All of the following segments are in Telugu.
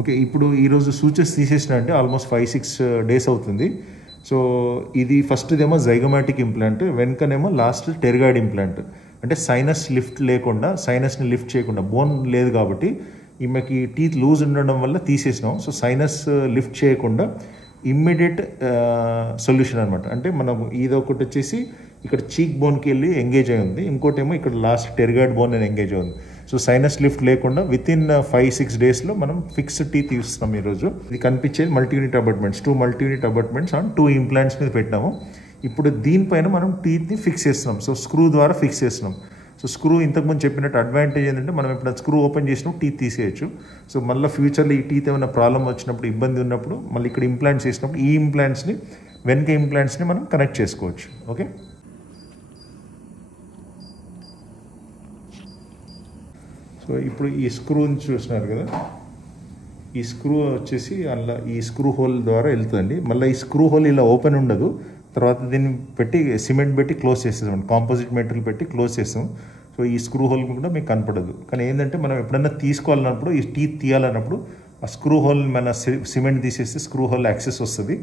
ఓకే, ఇప్పుడు ఈరోజు సూచెస్ తీసేసిన అంటే ఆల్మోస్ట్ 5-6 డేస్ అవుతుంది. సో ఇది ఫస్ట్దేమో జైగోమాటిక్ ఇంప్లాంట్, వెనకనేమో లాస్ట్ టెర్గాయిడ్ ఇంప్లాంట్. అంటే సైనస్ లిఫ్ట్ లేకుండా, సైనస్ని లిఫ్ట్ చేయకుండా, బోన్ లేదు కాబట్టి ఈమెకి టీత్ లూజ్ ఉండడం వల్ల తీసేసినాం. సో సైనస్ లిఫ్ట్ చేయకుండా ఇమ్మీడియట్ సొల్యూషన్ అనమాట. అంటే మనం ఇదొకటి వచ్చేసి ఇక్కడ చీక్ బోన్కి వెళ్ళి ఎంగేజ్ అయి ఉంది, ఇంకోటి ఏమో ఇక్కడ లాస్ట్ టెర్గాయిడ్ బోన్ అని ఎంగేజ్ అయి ఉంది. సో సైనస్ లిఫ్ట్ లేకుండా వితిన్ 5-6 డేస్లో మనం ఫిక్స్డ్ టీత్ ఇస్తున్నాం. ఈరోజు ఇది కనిపించేది multi unit abutments, 2 multi unit abutments on 2 implants మీద పెట్టినాము. ఇప్పుడు దీనిపైన మనం టీత్ని ఫిక్స్ చేస్తున్నాం. సో స్క్రూ ద్వారా ఫిక్స్ చేస్తున్నాం. సో స్క్రూ ఇంతకుముందు చెప్పినట్టు అడ్వాంటేజ్ ఏంటంటే మనం ఇప్పుడు స్క్రూ ఓపెన్ చేసినప్పుడు టీత్ తీసేయచ్చు. సో మళ్ళీ ఫ్యూచర్లో ఈ టీత్ ఏమైనా ప్రాబ్లం వచ్చినప్పుడు, ఇబ్బంది ఉన్నప్పుడు, మళ్ళీ ఇక్కడ ఇంప్లాంట్స్ చేసినప్పుడు ఈ ఇంప్లాంట్స్ని, వెనక ఇంప్లాంట్స్ని మనం కనెక్ట్ చేసుకోవచ్చు. ఓకే, సో ఇప్పుడు ఈ స్క్రూని చూస్తున్నారు కదా, ఈ స్క్రూ వచ్చేసి అలా ఈ స్క్రూ హోల్ ద్వారా వెళ్తుందండి. మళ్ళీ ఈ స్క్రూ హోల్ ఇలా ఓపెన్ ఉండదు. తర్వాత దీన్ని పెట్టి సిమెంట్ పెట్టి క్లోజ్ చేసేసాం, కాంపోజిట్ మెటీరియల్ పెట్టి క్లోజ్ చేస్తాం. సో ఈ స్క్రూ హోల్ కూడా మీకు కనపడదు. కానీ ఏంటంటే మనం ఎప్పుడన్నా తీసుకోవాలన్నప్పుడు, ఈ టీత్ తీయాలన్నప్పుడు ఆ స్క్రూ హోల్ మన సిమెంట్ తీసేస్తే స్క్రూ హోల్ యాక్సెస్ వస్తుంది.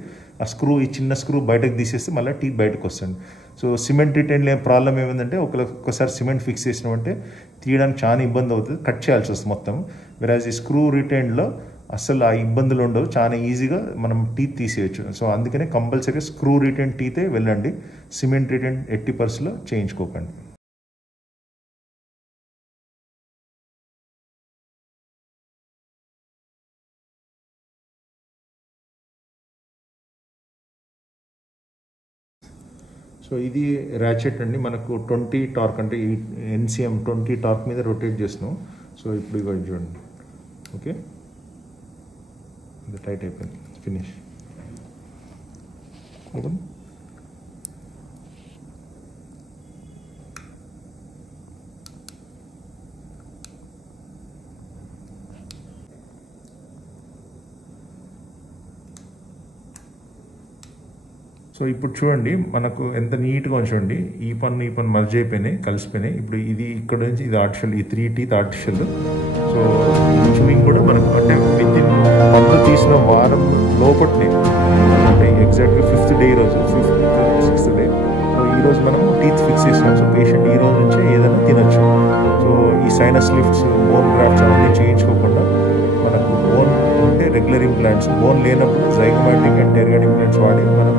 ఆ స్క్రూ, ఈ చిన్న స్క్రూ బయటకు తీసేస్తే మళ్ళీ టీత్ బయటకు వస్తుంది. సో సిమెంట్ రిటైన్లో ప్రాబ్లం ఏమైందంటే ఒక్కసారి సిమెంట్ ఫిక్స్ చేసినామంటే తీయడానికి చాలా ఇబ్బంది అవుతుంది, కట్ చేయాల్సి వస్తుంది మొత్తం. వెరాజ్ ఈ స్క్రూ రిటైన్లో అసలు ఆ ఇబ్బందులు ఉండవు, చాలా ఈజీగా మనం టీత్ తీసేయచ్చు. సో అందుకనే కంపల్సరీ స్క్రూ రిటైన్ టీతే వెళ్ళండి, సిమెంట్ రిటైన్ 80% చేయించుకోకండి. సో ఇది ర్యాచెట్ అండి, మనకు 20 టార్క్ అంటే ఈ NCM 20 టార్క్ మీద రొటేట్ చేస్తున్నాం. సో ఇప్పుడు ఇవ్వండి చూడండి. ఓకే, ఇది టైట్ అయిపోయింది, ఫినిష్. ఓపెన్. సో ఇప్పుడు చూడండి మనకు ఎంత నీట్గా చూడండి, ఈ పన్ను మర్జ్ అయిపోయినాయి, కలిసిపోయినాయి. ఇప్పుడు ఇది ఇక్కడ నుంచి ఇది ఆర్టిఫిషియల్, ఈ 3 టీత్ ఆర్టిఫిషియల్. సో చూయింగ్ కూడా మనకు అంటే వితిన్ పన్ను తీసిన వారం లోపట్నే, అంటే ఎగ్జాక్ట్గా 5th డే ఈరోజు, 6th డే. సో ఈరోజు మనం టీత్ ఫిక్స్ చేసినాం. సో పేషెంట్ ఈ రోజు నుంచే ఏదైనా తినచ్చు. సో ఈ సైనస్ లిఫ్ట్స్, బోన్ గ్రాఫ్ట్స్ అవన్నీ చేయించుకోకుండా మనకు బోన్ అంటే రెగ్యులర్ ఇంప్లాంట్స్, బోన్ లేనప్పుడు జైగోమాటిక్ అండ్ టెర్గాయిడ్ ఇంప్లాంట్స్ వాడి మనం